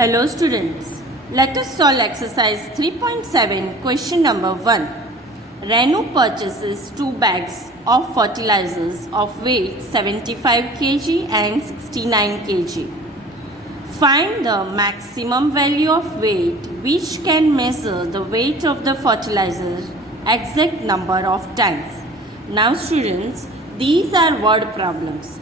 Hello students, let us solve exercise 3.7 question number 1. Renu purchases 2 bags of fertilizers of weight 75 kg and 69 kg. Find the maximum value of weight which can measure the weight of the fertilizer exact number of times. Now students, these are word problems.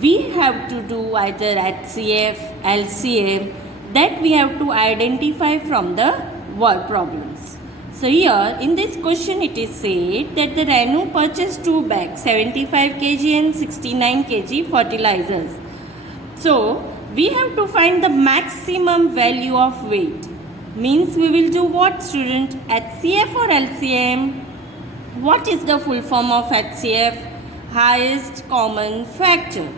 We have to do either HCF, LCM, that we have to identify from the word problems. So here in this question it is said that the Renu purchased 2 bags 75 kg and 69 kg fertilizers. So we have to find the maximum value of weight. Means we will do what, student? HCF or LCM? What is the full form of HCF? Highest common factor.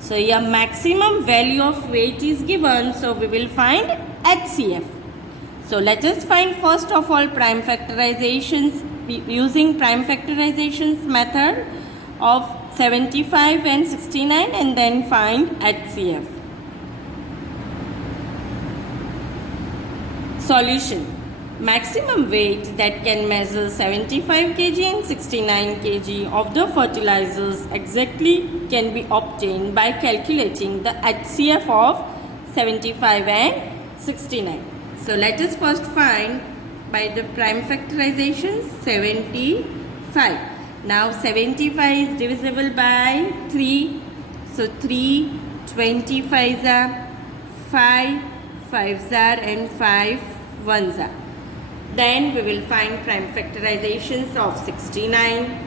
So here maximum value of weight is given, so we will find HCF. So let us find first of all prime factorizations using prime factorizations method of 75 and 69 and then find HCF. Solution. Maximum weight that can measure 75 kg and 69 kg of the fertilizers exactly can be obtained by calculating the HCF of 75 and 69. So let us first find by the prime factorization 75. Now 75 is divisible by 3. So 3 25s are 5 5s are and 5 1s are. Then we will find prime factorizations of 69.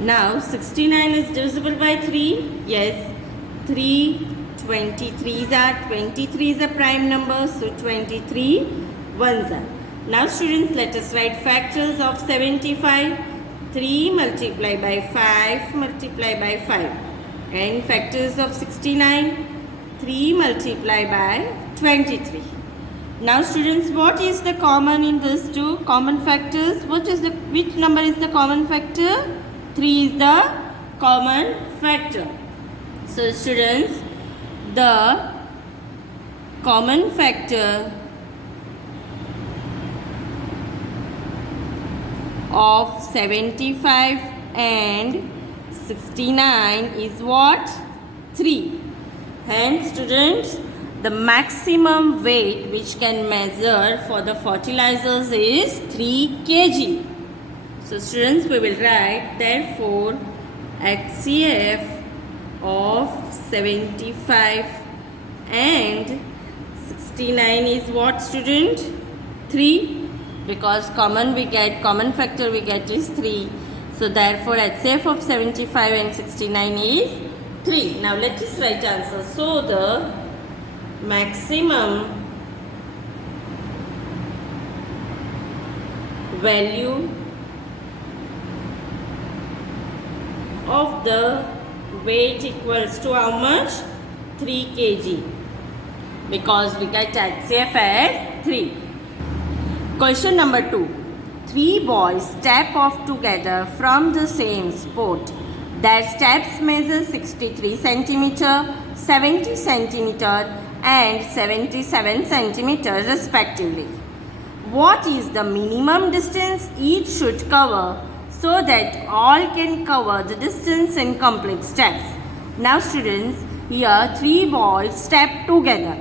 Now 69 is divisible by 3. Yes, 3 23s are. 23 is a prime number, so 23 ones are. Now students, let us write factors of 75. 3 multiplied by 5 multiplied by 5. And factors of 69. 3 multiplied by 23. Now students, what is the common in these two common factors? Which number is the common factor? 3 is the common factor. So students, the common factor of 75 and 69 is what? 3. Hence students, the maximum weight which can measure for the fertilizers is 3 kg. So students, we will write therefore HCF of 75 and 69 is what, student? 3, because common factor we get is 3. So therefore HCF of 75 and 69 is 3. Now let us write answer. So the maximum value of the weight equals to how much? 3 kg, because we get HCF as 3. Question number 2. 3 boys step off together from the same spot. Their steps measure 63 centimeter, 70 centimeter and 77 centimeters respectively. What is the minimum distance each should cover so that all can cover the distance in complete steps? Now students, here 3 boys step together.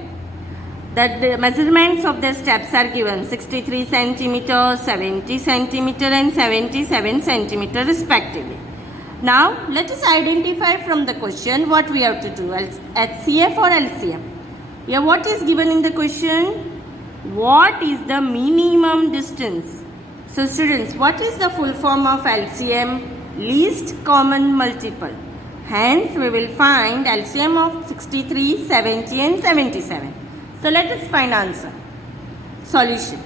The measurements of their steps are given 63 centimeter, 70 centimeter and 77 centimeter respectively. Now let us identify from the question what we have to do, HCF or LCM. Here what is given in the question? What is the minimum distance? So students, what is the full form of LCM? Least common multiple. Hence we will find LCM of 63, 70 and 77. So let us find answer. Solution.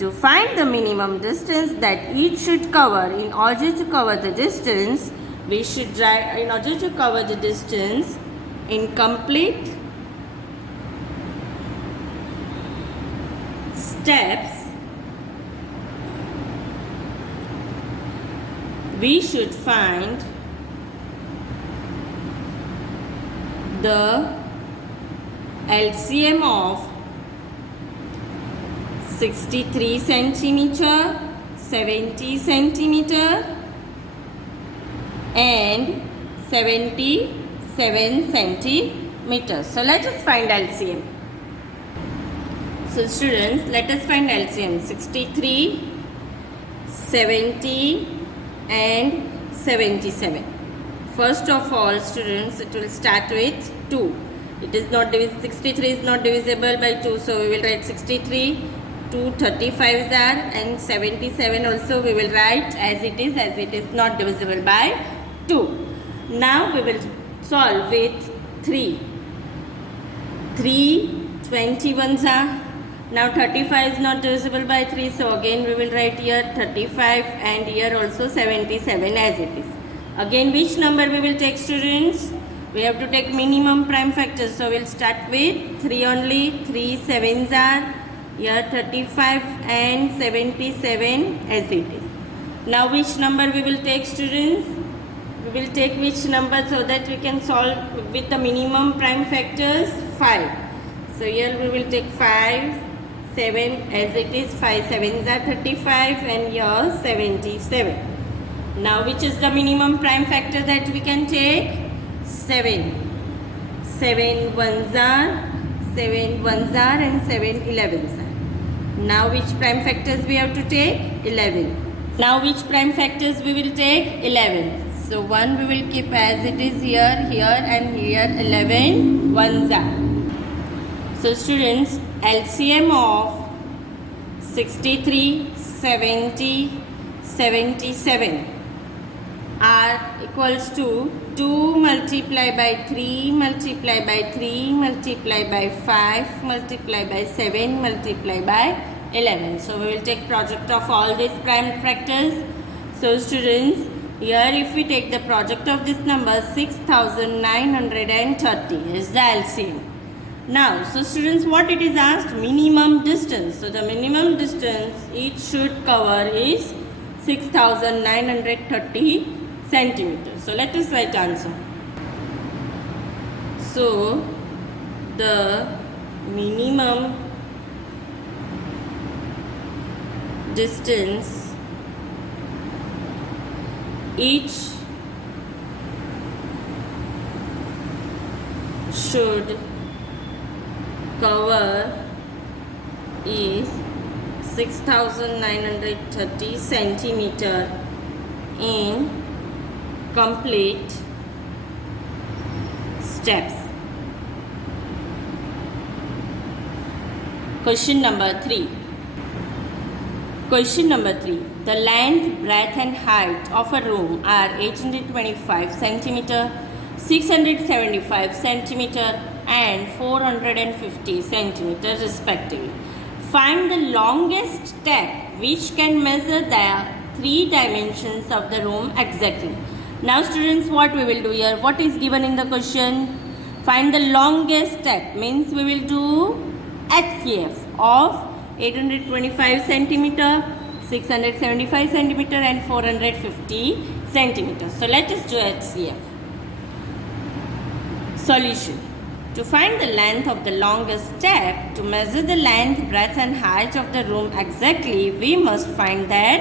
To find the minimum distance that each should cover, in order to cover the distance, we should write, in order to cover the distance in complete steps, we should find the LCM of 63 centimeter, 70 centimeter and 77 centimeters. So let us find LCM. So students, let us find LCM. 63, 70 and 77. First of all, students, it will start with 2. It is not 63 is not divisible by 2, so we will write 63. 2 35s are, and 77 also we will write as it is not divisible by 2. Now we will solve with 3. 3 21s are. Now 35 is not divisible by 3, so again we will write here 35 and here also 77 as it is. Again, which number we will take, students? We have to take minimum prime factors, so we will start with 3 only. 3 7s are. Here 35 and 77 as it is. Now which number we will take, students? We will take which number so that we can solve with the minimum prime factors? 5. So here we will take 5, 7 as it is. 5 7s are 35 and here 77. Now which is the minimum prime factor that we can take? 7. 7 1s are, 7 1s are and 7 11s are. Now which prime factors we have to take? 11. Now which prime factors we will take? 11. So 1 we will keep as it is here, here and here 11 1s are. So students, LCM of 63, 70, 77 are equals to 2 multiplied by 3 multiplied by 3 multiplied by 5 multiplied by 7 multiplied by 11. So we will take product of all these prime factors. So students, here if we take the product of this number, 6930 is the LCM. Now, so students, what it is asked? Minimum distance. So the minimum distance it should cover is 6930 centimeters. So let us write answer. So the minimum distance each should cover is 6930 centimeter in complete steps. Question number 3. Question number 3. The length, breadth and height of a room are 825 centimeter, 675 centimeter and 450 centimeter respectively. Find the longest step which can measure the 3 dimensions of the room exactly. Now students, what we will do here? What is given in the question? Find the longest step, means we will do HCF of 825 centimeter, 675 centimeter and 450 centimeter. So let us do HCF. Solution. To find the length of the longest step, to measure the length, breadth and height of the room exactly, we must find that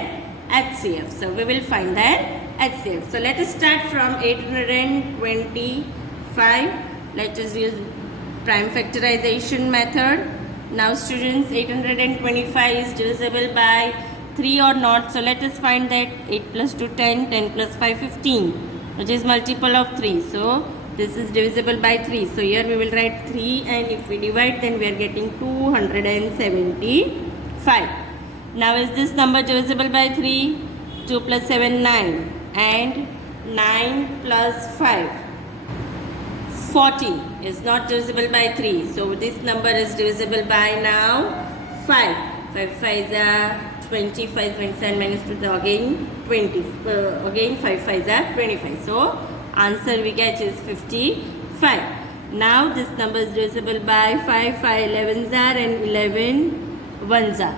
HCF. So we will find that HCF. So let us start from 825. Let us use prime factorization method. Now students, 825 is divisible by 3 or not. So let us find that 8 plus 2 10, 10 plus 5 15, which is multiple of 3. So this is divisible by 3. So here we will write 3 and if we divide then we are getting 275. Now is this number divisible by 3? 2 plus 7 9 and 9 plus 5 14 is not divisible by 3. So this number is divisible by now 5. 5 5s are 25, 27 minus 2 again 20. Again 5 5s are 25. So answer we get is 55. Now this number is divisible by 5. 5 11s are and 11 1s are.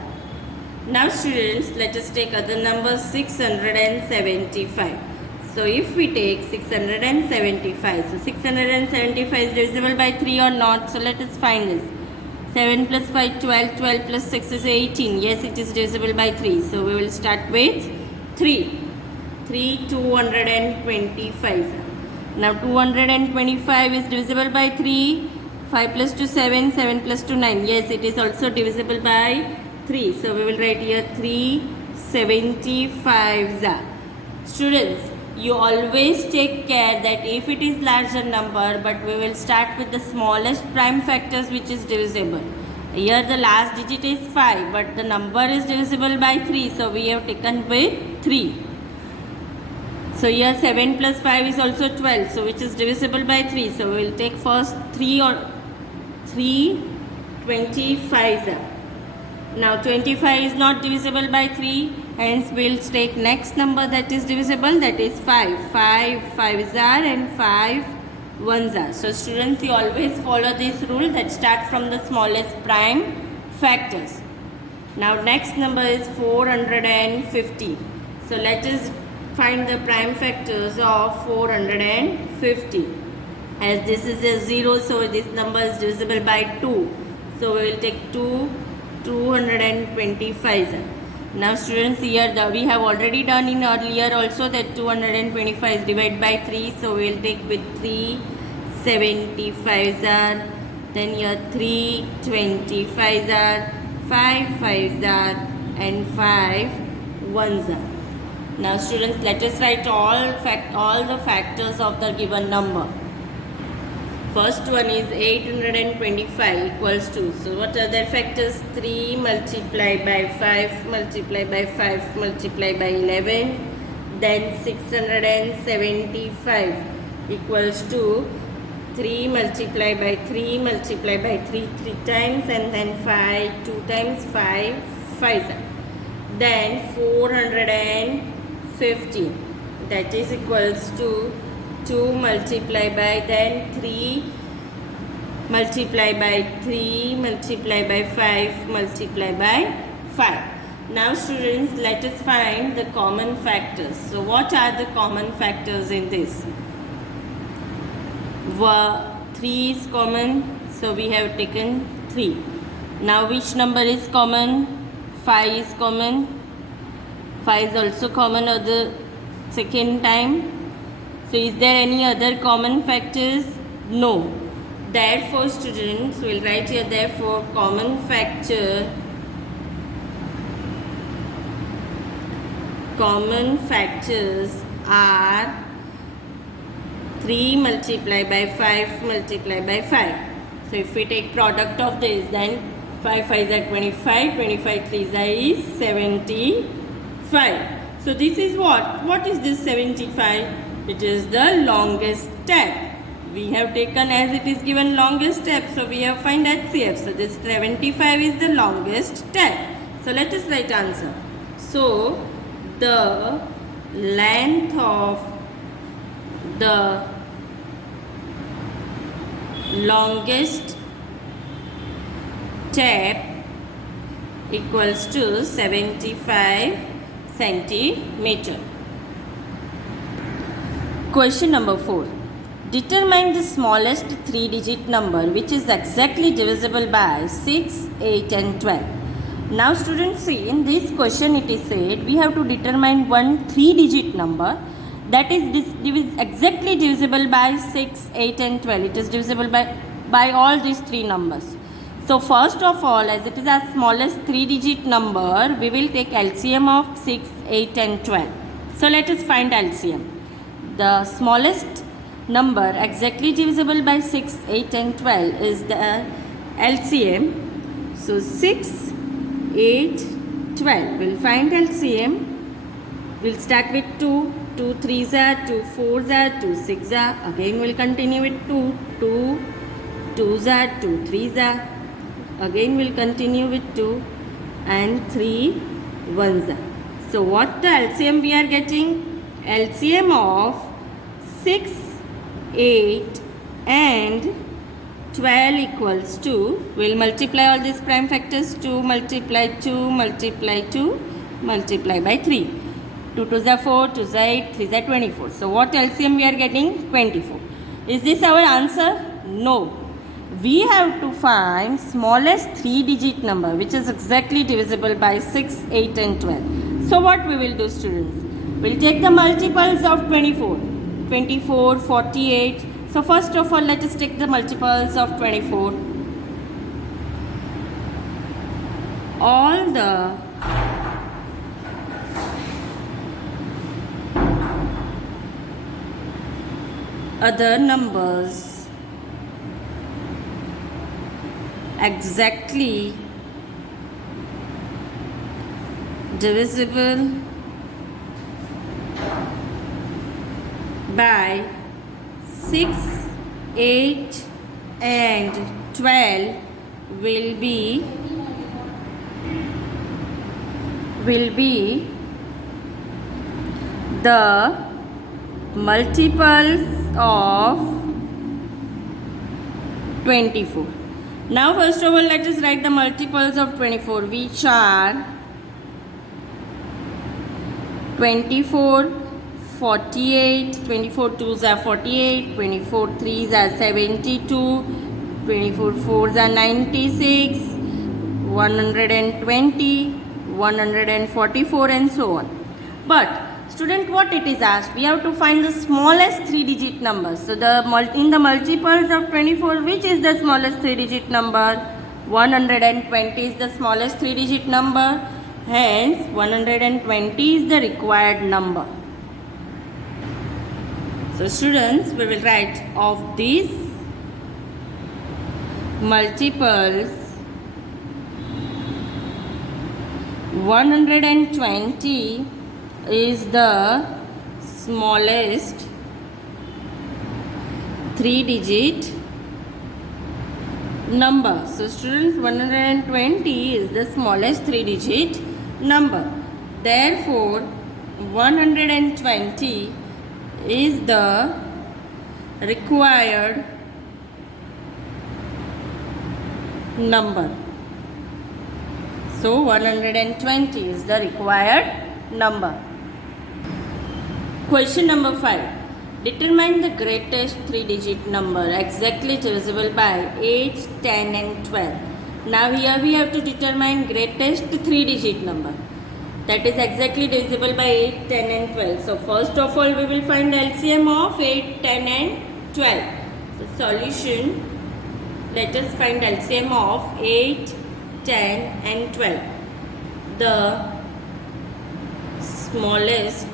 Now students, let us take other number 675. So if we take 675, so 675 is divisible by 3 or not? So let us find this. 7 plus 5, 12, 12 plus 6 is 18. Yes, it is divisible by 3. So we will start with 3. 3, 225. Now 225 is divisible by 3. 5 plus 2, 7, 7 plus 2, 9. Yes, it is also divisible by 3. So we will write here 375. Students, you always take care that if it is larger number, but we will start with the smallest prime factors which is divisible. Here the last digit is 5, but the number is divisible by 3. So we have taken with 3. So here 7 plus 5 is also 12. So which is divisible by 3. So we will take first 3 or 325. Now 25 is not divisible by 3. Hence we will take next number that is divisible, that is 5. 5 5s are and 5 1s are. So students, you always follow this rule that start from the smallest prime factors. Now next number is 450. So let us find the prime factors of 450. As this is a 0, so this number is divisible by 2. So we will take 225. Now students, here we have already done in earlier also that 225 is divided by 3. So we will take with 375 are. Then here 325 are, 5 5s are and 5 1s are. Now students, let us write all the factors of the given number. First one is 825 equals to, so what are their factors? 3 multiplied by 5 multiplied by 5 multiplied by 11. Then 675 equals to 3 multiplied by 3 multiplied by 3 times, and then 5 2 times, 5 5. Then 450, that is equals to 2 multiplied by then 3 multiplied by 3 multiplied by 5 multiplied by 5. Now students, let us find the common factors. So what are the common factors in this? 3 is common, so we have taken 3. Now which number is common? 5 is common. 5 is also common or the second time. So is there any other common factors? No. Therefore students, we will write here therefore common factors are 3 multiplied by 5 multiplied by 5. So if we take product of this, then 5 5s are 25, 25 3s is 75. So this is what? What is this 75? It is the longest step. We have taken as it is given longest step, so we have find HCF. So this 75 is the longest step. So let us write answer. So the length of the longest step equals to 75 centimeter. Question number 4. Determine the smallest 3-digit number which is exactly divisible by 6, 8 and 12. Now students, see, in this question it is said we have to determine one 3-digit number that is exactly divisible by 6, 8 and 12. It is divisible by all these 3 numbers. So first of all, as it is our smallest 3-digit number, we will take LCM of 6, 8 and 12. So let us find LCM. The smallest number exactly divisible by 6, 8 and 12 is the LCM. So 6, 8, 12. We'll find LCM. We'll start with 2. 2 3s are, 2 4s are, 2 6s are. Again we'll continue with 2. 2 2s are, 2 3s are. Again we'll continue with 2 and 3 1s are. So what the LCM we are getting? LCM of 6, 8 and 12 equals to, we'll multiply all these prime factors. 2 multiply 2 multiply 2 multiply by 3. 2 2s are 4, 2s are 8, 3s are 24. So what LCM we are getting? 24. Is this our answer? No. We have to find smallest 3-digit number which is exactly divisible by 6, 8 and 12. So what we will do, students? We'll take the multiples of 24. 24, 48. So first of all, let us take the multiples of 24. All the other numbers exactly divisible by 6, 8 and 12 will be the multiples of 24. Now first of all, let us write the multiples of 24, which are 24, 48, 24 2s are 48, 24 3s are 72, 24 4s are 96, 120, 144 and so on. But student, what it is asked? We have to find the smallest 3-digit number. So in the multiples of 24, which is the smallest 3-digit number? 120 is the smallest 3-digit number. Hence, 120 is the required number. So students, we will write of these multiples, 120 is the smallest 3-digit number. So students, 120 is the smallest 3-digit number. Therefore, 120 is the required number. So 120 is the required number. Question number 5. Determine the greatest 3-digit number exactly divisible by 8, 10 and 12. Now here we have to determine greatest 3-digit number that is exactly divisible by 8, 10 and 12. So first of all, we will find LCM of 8, 10 and 12. So solution, let us find LCM of 8, 10 and 12. The smallest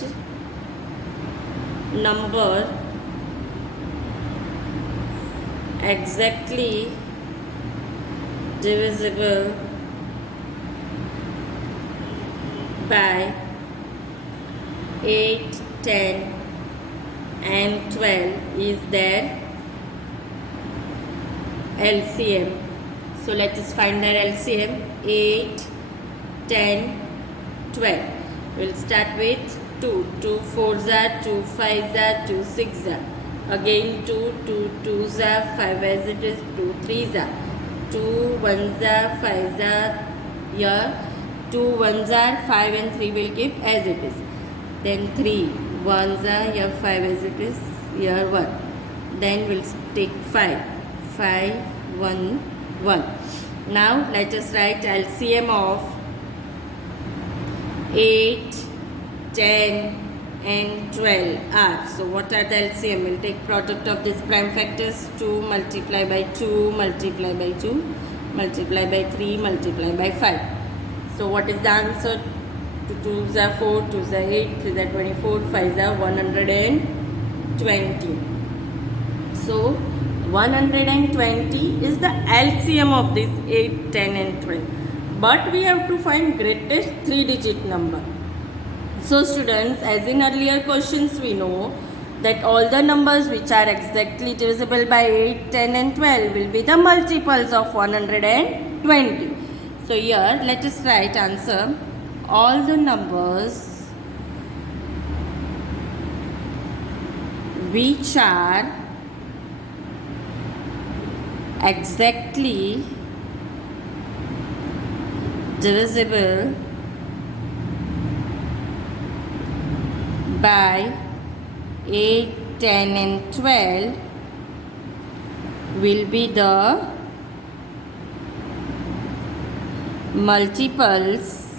number exactly divisible by 8, 10 and 12 is their LCM. So let us find their LCM. 8, 10, 12. We'll start with 2. 2 4s are, 2 5s are, 2 6s are. Again 2, 2 2s are, 5 as it is, 2 3s are. 2 1s are, 5s are here. 2 1s are, 5 and 3 will keep as it is. Then 3 1s are, here 5 as it is, here 1. Then we'll take 5. 5, 1, 1. Now let us write LCM of 8, 10 and 12 are. So what are the LCM? We'll take product of these prime factors. 2 multiply by 2 multiply by 2 multiply by 3 multiply by 5. So what is the answer? 2 2s are 4, 2s are 8, 3s are 24, 5s are 120. So 120 is the LCM of this 8, 10 and 12. But we have to find greatest 3-digit number. So students, as in earlier questions, we know that all the numbers which are exactly divisible by 8, 10 and 12 will be the multiples of 120. So here let us write answer. All the numbers which are exactly divisible by 8, 10 and 12 will be the multiples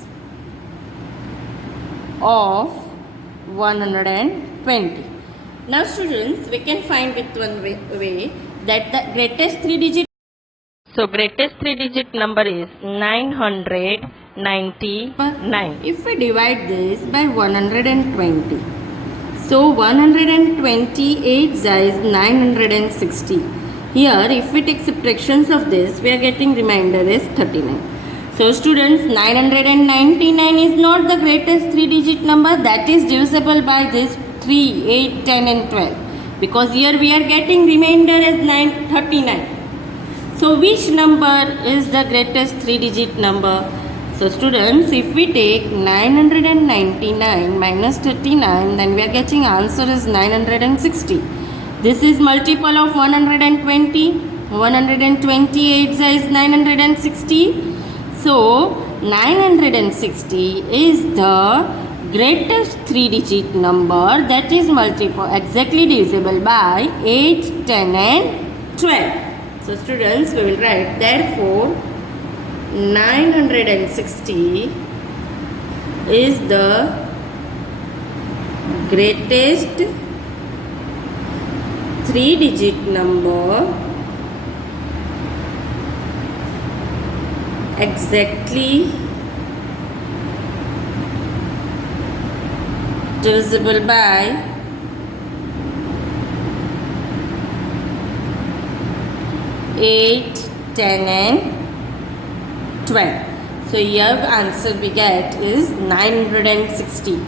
of 120. Now students, we can find with one way that the greatest 3-digit. So greatest 3-digit number is 999. If we divide this by 120, so 128 is 960. Here if we take subtractions of this, we are getting remainder is 39. So students, 999 is not the greatest 3-digit number, that is divisible by this 3, 8, 10 and 12. Because here we are getting remainder as 39. So which number is the greatest 3-digit number? So students, if we take 999 minus 39, then we are getting answer is 960. This is multiple of 120. 128 is 960. So 960 is the greatest 3-digit number, that is multiple exactly divisible by 8, 10 and 12. So students, we will write therefore 960 is the greatest 3-digit number exactly divisible by 8, 10 and 12. So here answer we get is 960.